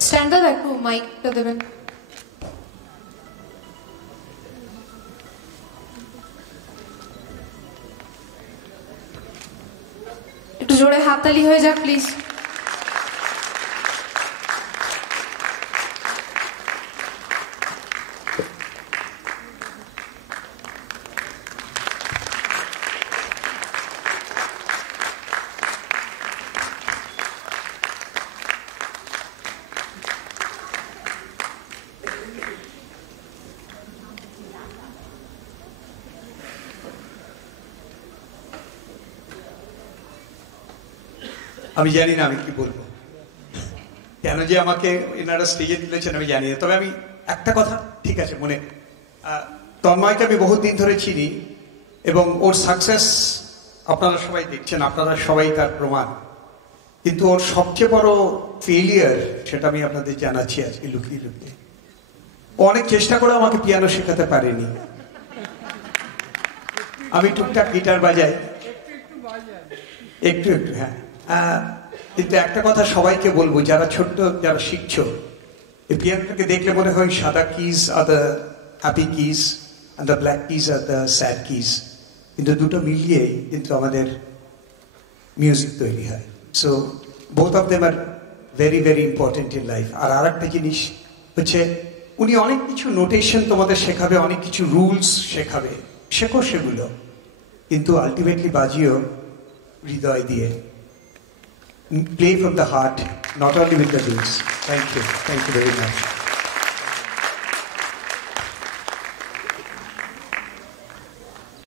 স্ট্যান্ডার একটু মাইকটা দেবেন। একটু জোরে হাততালি হয়ে যাক প্লিজ। আমি জানি না আমি কি বলবো, কেন যে আমাকে এনারা স্টেজে তুলেছেন আমি জানি না। তবে আমি একটা কথা ঠিক আছে মনে, তন্ময়কে আমি বহুত দিন ধরে চিনি এবং ওর সাকসেস আপনারা সবাই দেখছেন, আপনারা সবাই তার প্রমাণ। কিন্তু ওর সবচেয়ে বড় ফেলিয়ার সেটা আমি আপনাদের জানাচ্ছি আজকে লুকিয়ে লুকিয়ে। ও অনেক চেষ্টা করে আমাকে পিয়ানো শেখাতে পারেনি। আমি টুকটাক গিটার বাজাই একটু একটু, হ্যাঁ। কিন্তু একটা কথা সবাইকে বলবো, যারা ছোট্ট যারা শিখছো, এই পিয়ানোটাকে দেখলে মনে হয় সাদা keys are the happy keys and the black keys are the sad keys, কিন্তু দুটো মিলিয়ে কিন্তু আমাদের মিউজিক তৈরি হয়। So both of them are very very important in life. আর একটা জিনিস হচ্ছে, উনি অনেক কিছু নোটেশন তোমাদের শেখাবে, অনেক কিছু রুলস শেখাবে, শেখো সেগুলো, কিন্তু আলটিমেটলি বাজিও হৃদয় দিয়ে। Play from the heart, not only with the lips. Thank you very much.